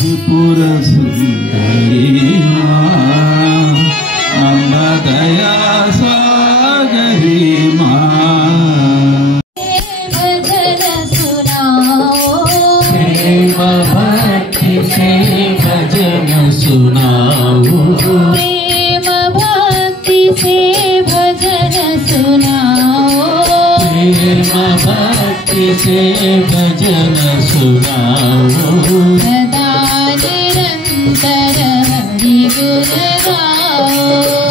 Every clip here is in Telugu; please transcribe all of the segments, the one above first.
त्रिपुर सुंदरी माँ अम्बा दया सागरी माँ भजन सुनाओ प्रेम भक्ति से भजन सुनाओ प्रेम भक्ति से भजन सुनाओ प्रेम भक्ति से भजन सुनाओ सदा निरंतर हरि गुण गाओ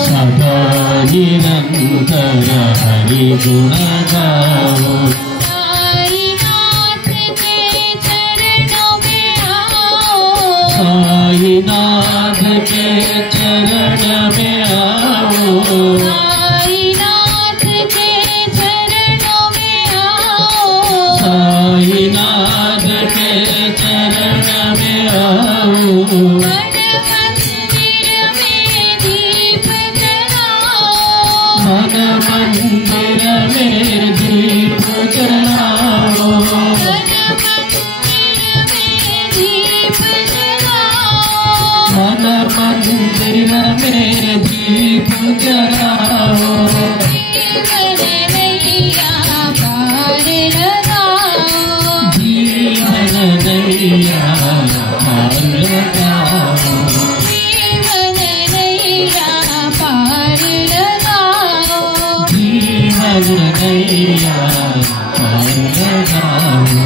सदा निरंतर हरि गुण गाओ साईनाथ के चरणों में आओ साईनाथ के चरण में आओ साईनाथ के चरणों में आओ साईनाथ के चरण में आओ मन मंदिर में दीप जलाओ मन मंदिर में दीप जलाओ मन मंदिर में दीप जलाओ मन मंदिर में दीप जलाओ जीवन नैया पार लगाओ जीवन नैया पार लगाओ जीवन नैया पार लगाओ जीवन नैया पार लगाओ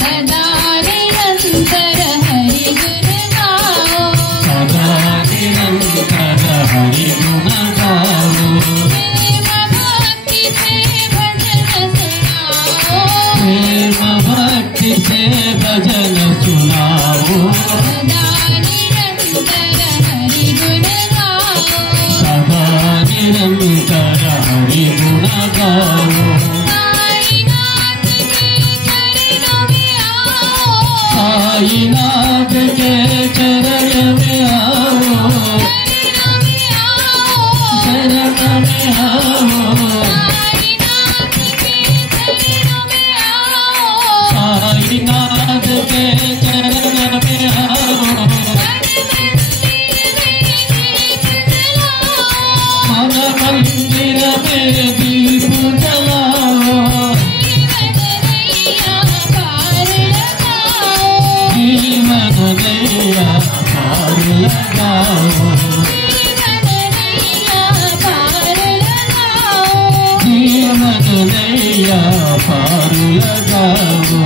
सदा निरंतर हरि गुण गाओ सदा निरंतर हरि गुण गाओ प्रेम भक्ति से भजन सुनाओ प्रेम भक्ति से भजन सुनाओ सदा निरंतर हरि गुण गाओ सदा निरंतर हरि गुण गाओ साईनाथ के चरण में आओ साईनाथ के चरण में आओ साईनाथ के चरण में आओ साईनाथ के चरण में आओ मन मंदिर में दीप जलाओ जीवन नैया पार लगाओ जीवन नैया पार लगाओ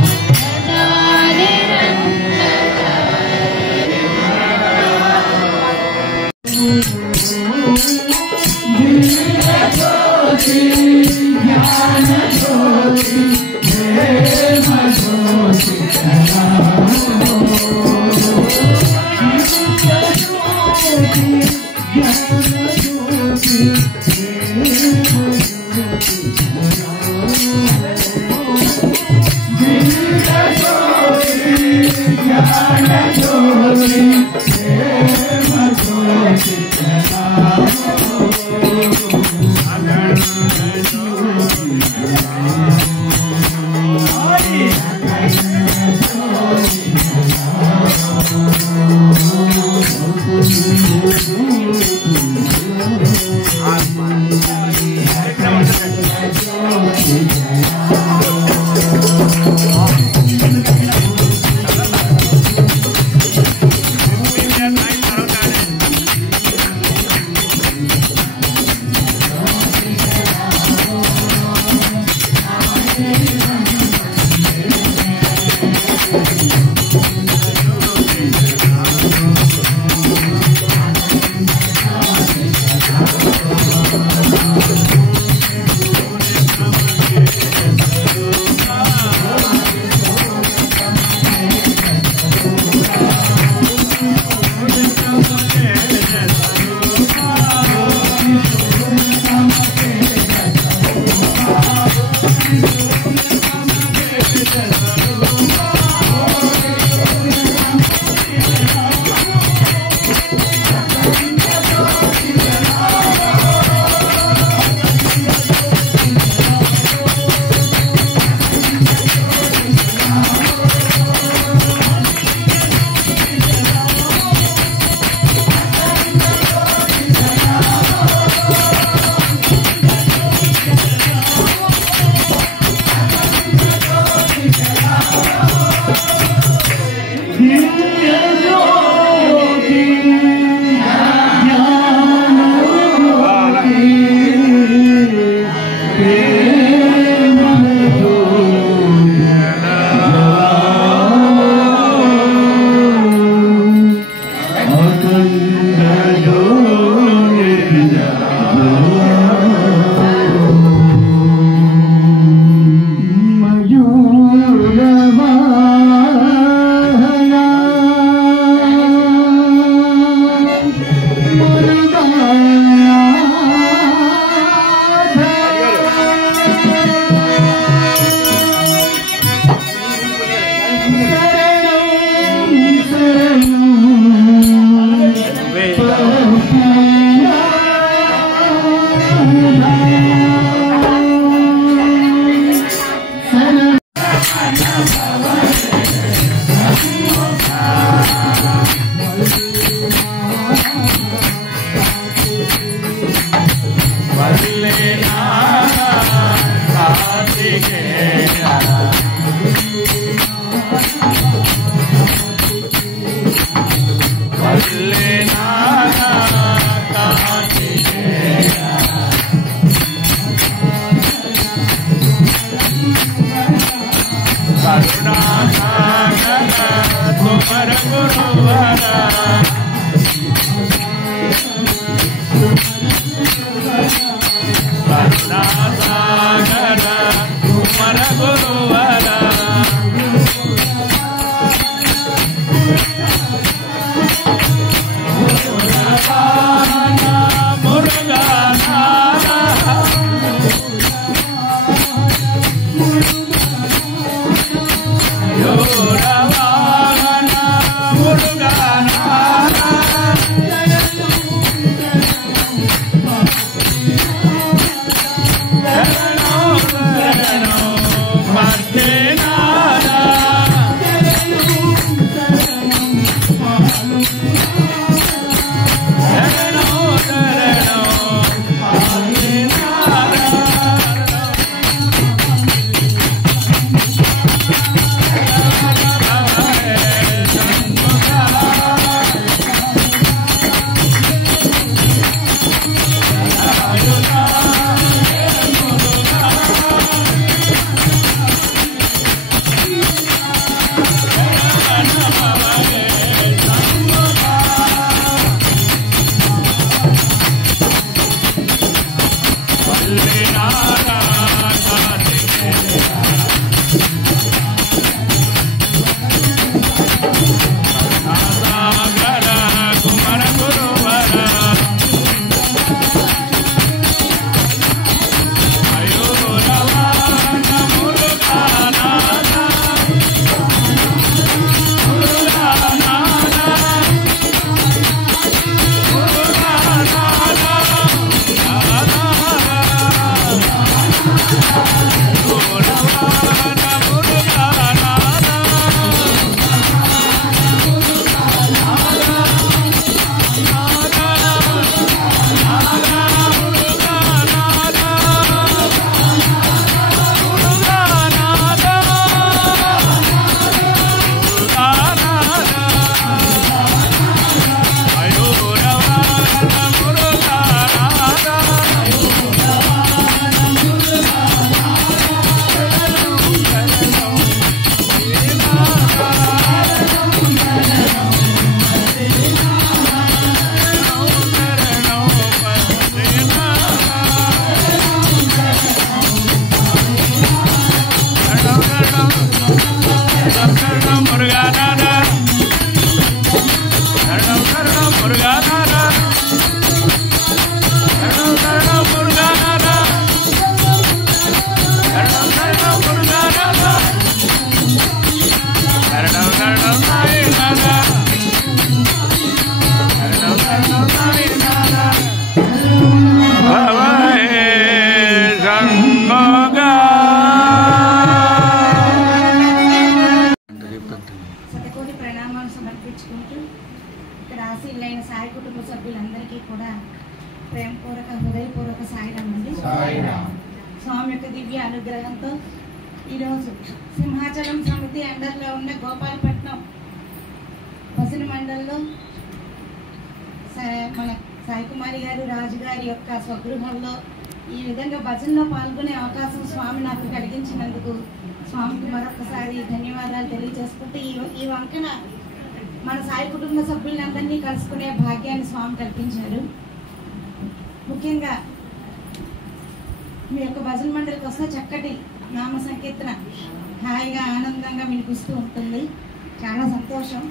శతకోటి ప్రణామాలు సమర్పించుకుంటూ ఇక్కడ ఆశీలైన సాయి కుటుంబ సభ్యులందరికీ కూడా ప్రేమపూర్వక హృదయపూర్వక సాయిరాం అండి. స్వామి యొక్క దివ్య అనుగ్రహంతో ఈరోజు సింహాచలం సమితి అండర్లో ఉన్న గోపాలపట్నం బసిని మండల్లో మన సాయి కుమారి గారు రాజుగారి యొక్క స్వగృహంలో ఈ విధంగా భజనలో పాల్గొనే అవకాశం స్వామి నాకు కలిగించినందుకు స్వామికి మరొకసారి ధన్యవాదాలు తెలియజేసుకుంటూ ఈ వంకన మన సాయి కుటుంబ సభ్యులందరినీ కలుసుకునే భాగ్యాన్ని స్వామి కల్పించారు. ముఖ్యంగా మీ యొక్క భజన మండలికి వస్తే చక్కటి నామ సంకీర్తన హాయిగా ఆనందంగా వినిపిస్తూ ఉంటుంది. చాలా సంతోషం.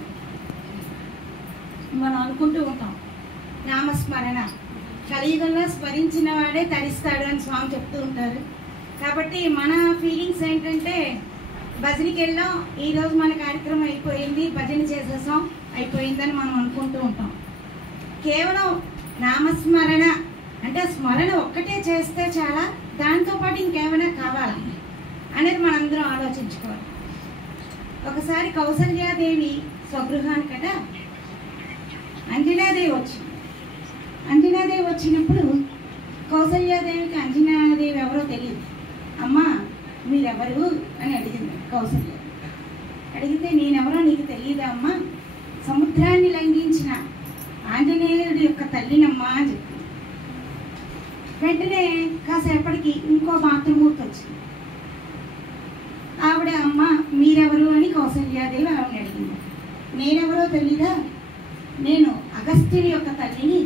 మనం అనుకుంటూ ఉంటాం నామస్మరణ కలియుగంలో స్మరించిన వాడే తరిస్తాడు అని స్వామి చెప్తూ ఉంటారు. కాబట్టి మన ఫీలింగ్స్ ఏంటంటే భజనకి వెళ్ళాం, ఈరోజు మన కార్యక్రమం అయిపోయింది, భజన చేసేసాం, అయిపోయిందని మనం అనుకుంటూ ఉంటాం. కేవలం నామస్మరణ అంటే స్మరణ ఒక్కటే చేస్తే చాలా, దాంతోపాటు ఇంకేమైనా కావాలా అనేది మనందరం ఆలోచించుకోవాలి. ఒకసారి కౌసల్యాదేవి స్వగృహానికట అంజనాదేవి వచ్చింది. అంజనాదేవి వచ్చినప్పుడు కౌసల్యాదేవికి అంజనాదేవి ఎవరో తెలియదు. అమ్మా మీరెవరు అని అడిగింది కౌసల్య. అడిగితే నేనెవరో నీకు తెలియదా అమ్మా, సముద్రాన్ని లంఘించిన ఆంజనేయుడి యొక్క తల్లినమ్మా అని చెప్పింది. వెంటనే కాసేపటికి ఇంకో మాతృమూర్తి వచ్చింది. ఆవిడ అమ్మ మీరెవరు అని కౌసల్యాదేవి ఆవిడని అడిగింది. నేనెవరో తెలీదా, నేను అగస్త్యుని యొక్క తల్లిని,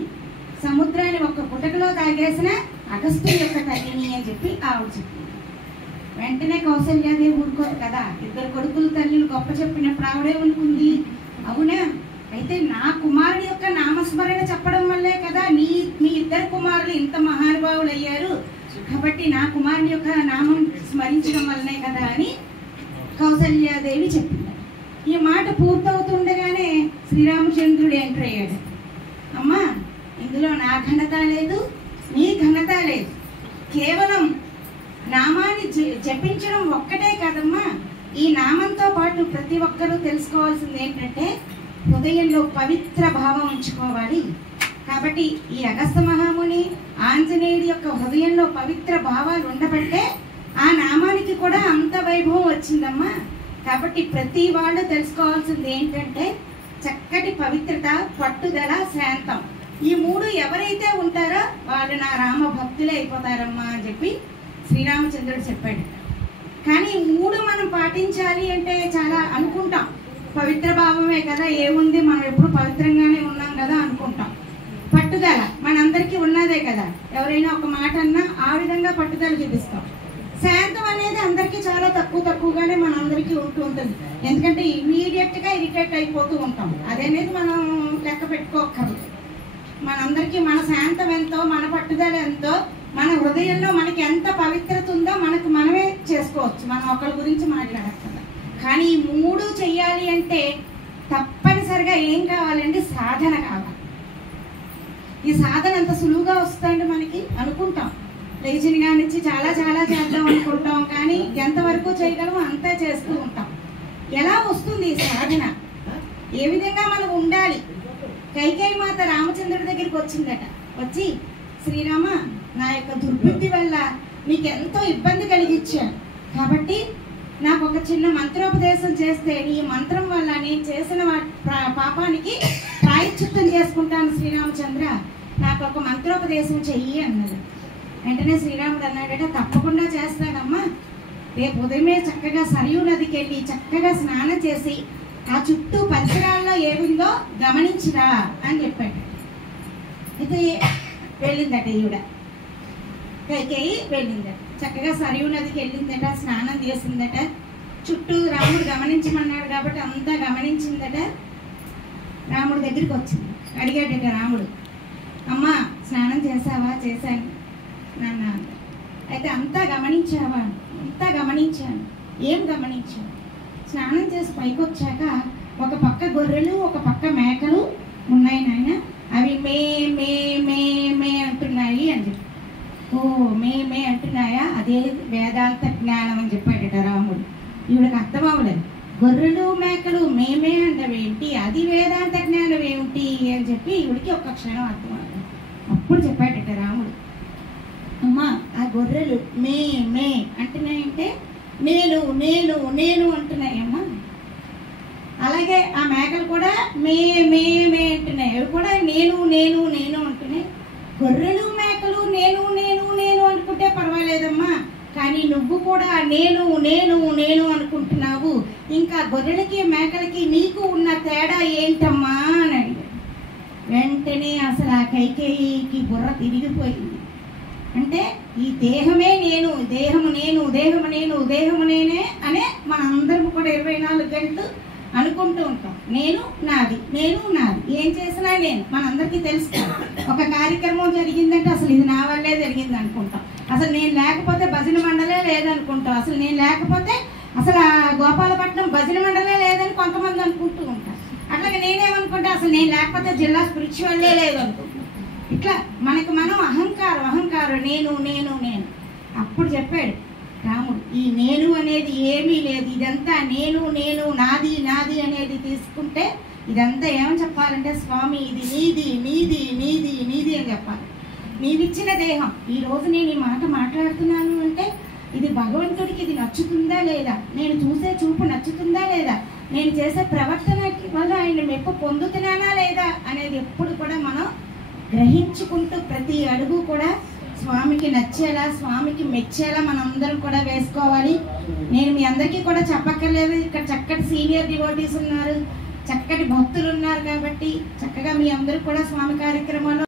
సముద్రాన్ని ఒక్క గుటకలో తాగేసిన అగస్త్యుని యొక్క తల్లిని అని చెప్పి ఆవిడ చెప్పింది. వెంటనే కౌసల్యాదేవి ఊరుకోరు కదా, ఇద్దరు కొడుకులు తల్లిని గొప్ప చెప్పినప్పుడు ఆవిడే అనుకుంది, అవునా అయితే నా కుమారుడి యొక్క నామస్మరణ చెప్పడం వల్లే కదా మీ ఇద్దరు కుమారులు ఇంత మహానుభావులు అయ్యారు, కాబట్టి నా కుమారుని యొక్క నామం స్మరించడం వల్లనే కదా అని కౌసల్యాదేవి చెప్పింది. ఈ మాట పూర్తవుతుండగానే శ్రీరామచంద్రుడు ఎంటర్ అయ్యాడు. అమ్మా ఇందులో నా ఘనత లేదు, నీ ఘనత లేదు, కేవలం నామాన్ని జపించడం ఒక్కటే కదమ్మా, ఈ నామంతో పాటు ప్రతి ఒక్కరూ తెలుసుకోవాల్సింది ఏంటంటే హృదయంలో పవిత్ర భావం ఉంచుకోవాలి. కాబట్టి ఈ అగస్త్య మహాముని ఆంజనేయుడి యొక్క హృదయంలో పవిత్ర భావాలు ఉండబట్టే ఆ నామానికి కూడా అంత వైభవం వచ్చిందమ్మా. కాబట్టి ప్రతి వాళ్ళు తెలుసుకోవాల్సింది ఏంటంటే చక్కటి పవిత్రత, పట్టుదల, శాంతం, ఈ మూడు ఎవరైతే ఉంటారో వాళ్ళు నా రామ భక్తులే అయిపోతారమ్మా అని చెప్పి శ్రీరామచంద్రుడు చెప్పాడు. కానీ ఈ మూడు మనం పాటించాలి అంటే చాలా అనుకుంటాం, పవిత్ర భావమే కదా, ఏముంది మనం ఎప్పుడు పవిత్రంగానే ఉన్నాం కదా అనుకుంటాం. పట్టుదల మనందరికీ ఉన్నదే కదా, ఎవరైనా ఒక మాట అన్నా ఆ విధంగా పట్టుదల చూపిస్తాం. శాంతం అనేది అందరికీ చాలా తక్కువగానే మనందరికీ ఉంటూ ఉంటుంది, ఎందుకంటే ఇమీడియట్ గా ఇరిటేట్ అయిపోతూ ఉంటాం. అదనేది మనం లెక్క పెట్టుకోక్కర్లేదు. మనందరికీ మన శాంతం ఎంతో, మన పట్టుదల ఎంతో, మన హృదయంలో మనకి ఎంత పవిత్రత ఉందో మనకు మనమే చేసుకోవచ్చు, మనం ఒకరి గురించి మాట్లాడక్కర్లేదు. కానీ ఈ మూడు చెయ్యాలి అంటే తప్పనిసరిగా ఏం కావాలండి, సాధన కావాలి. ఈ సాధన అంత సులువుగా వస్తుందండి మనకి అనుకుంటాం, లేచినగా నుంచి చాలా చేద్దాం అనుకుంటాం, కానీ ఎంతవరకు చేయగలమో అంతా చేస్తూ ఉంటాం. ఎలా వస్తుంది ఈ సాధన, ఏ విధంగా మనం ఉండాలి? కైకేయి మాత రామచంద్రుడి దగ్గరికి వచ్చిందట. వచ్చి శ్రీరామ నా యొక్క దుర్బుద్ధి వల్ల నీకు ఎంతో ఇబ్బంది కలిగించాను, కాబట్టి నాకు ఒక చిన్న మంత్రోపదేశం చేస్తే నీ మంత్రం వల్ల నేను చేసిన పాపానికి ప్రాయశ్చిత్తం చేసుకుంటాను శ్రీరామచంద్ర, నాకు ఒక మంత్రోపదేశం చెయ్యి అన్నది. వెంటనే శ్రీరాముడు అన్నాడట, తప్పకుండా చేస్తానమ్మా, రేపు ఉదయమే చక్కగా సరియు నదికి వెళ్ళి చక్కగా స్నానం చేసి ఆ చుట్టూ పరిసరాల్లో ఏముందో గమనించిరా అని చెప్పాడు. అయితే వెళ్ళిందట ఈవిడ, కైకేయి వెళ్ళిందట, చక్కగా సరియు నదికి వెళ్ళిందట, స్నానం చేసిందట, చుట్టూ రాముడు గమనించమన్నాడు కాబట్టి అంతా గమనించిందట. రాముడి దగ్గరికి వచ్చింది, అడిగాడట రాముడు, అమ్మా స్నానం చేసావా? చేశాను నాన్న. అయితే అంతా గమనించావా? అంతా గమనించాను. ఏం గమనించావు? స్నానం చేసి పైకి వచ్చాక ఒక పక్క గొర్రెలు ఒక పక్క మేకలు ఉన్నాయి నాయన, అవి మే మే మే మే అంటున్నాయి అని చెప్పి. ఓ మే అంటున్నాయా, అదే వేదాంత జ్ఞానం అని చెప్పాడట రాముడు. ఈవిడకి అర్థం అవ్వలేదు, గొర్రెలు మేకలు మేమే అన్నవేంటి, అది వేదాంత జ్ఞానం ఏమిటి అని చెప్పి ఈవిడికి ఒక్క క్షణం అర్థం అవ్వలేదు. అప్పుడు చెప్పాడట రాముడు, అమ్మా ఆ గొర్రెలు మే మే అంటున్నాయంటే నేను నేను నేను అంటున్నాయమ్మా, అలాగే ఆ మేకలు కూడా మే మే మే అంటున్నాయి, అవి కూడా నేను నేను నేను అంటున్నాయి. గొర్రెలు మేకలు నేను నేను నేను అనుకుంటే పర్వాలేదమ్మా, కానీ నువ్వు కూడా నేను నేను నేను అనుకుంటున్నావు, ఇంకా గొర్రెలకి మేకలకి నీకు ఉన్న తేడా ఏంటమ్మా అని అడిగాడు. వెంటనే అసలు ఆ కైకేయికి బుర్ర తిరిగిపోయింది. అంటే ఈ దేహమే నేను, దేహము నేను, దేహము నేను, దేహము నేనే అనే మనందరం కూడా 24 గంటలు అనుకుంటూ ఉంటాం, నేను నాది, నేను నాది, ఏం చేసినా నేను. మనందరికీ తెలుసు, ఒక కార్యక్రమం జరిగిందంటే అసలు ఇది నా వల్లే జరిగింది అనుకుంటాం, అసలు నేను లేకపోతే భజన మండలే లేదనుకుంటాం, అసలు నేను లేకపోతే అసలు ఆ గోపాలపట్నం భజన మండలే లేదని కొంతమంది అనుకుంటూ ఉంటారు. అట్లాగే నేనేమనుకుంటే అసలు నేను లేకపోతే జిల్లా స్పిరిచువల్లే లేదు అనుకుంటున్నాను. ఇట్లా మనకు మనం అహంకారం నేను నేను నేను. అప్పుడు చెప్పాడు రాముడు, ఈ నేను అనేది ఏమీ లేదు, ఇదంతా నేను నేను నాది నాది అనేది తీసుకుంటే ఇదంతా ఏమని చెప్పాలంటే స్వామి ఇది నీది నీది నీది నీది అని చెప్పాలి. నీవిచ్చిన దేహం ఈ రోజు నేను ఈ మాట మాట్లాడుతున్నాను అంటే ఇది భగవంతుడికి ఇది నచ్చుతుందా లేదా, నేను చూసే చూపు నచ్చుతుందా లేదా, నేను చేసే ప్రవర్తన వల్ల ఆయన మెప్పు పొందుతున్నానా లేదా అనేది ఎప్పుడు కూడా మనం గ్రహించుకుంటూ ప్రతి అడుగు కూడా స్వామికి నచ్చేలా స్వామికి మెచ్చేలా మనం అందరం కూడా వేసుకోవాలి. నేను మీ అందరికీ కూడా చెప్పక్కర్లేదు, ఇక్కడ చక్కటి సీనియర్ డివోటీస్ ఉన్నారు, చక్కటి భక్తులు ఉన్నారు కాబట్టి చక్కగా మీ అందరూ కూడా స్వామి కార్యక్రమాల్లో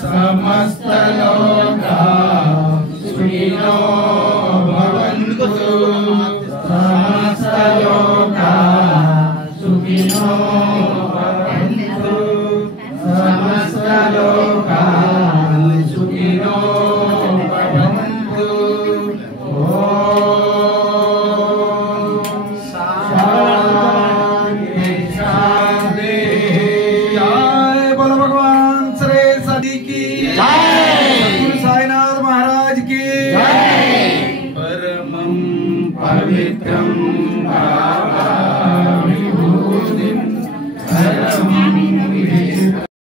समस्त लोका सुखिनो भवन्तु समस्त लोका सुखिनो भवन्तु समस्त लोका सुखिनो भवन्तु शांति शांति जय बोलो भगवान श्री सदी की जय साईनाथ महाराज की जय परमं पवित्रं भावा विभूतिं परमं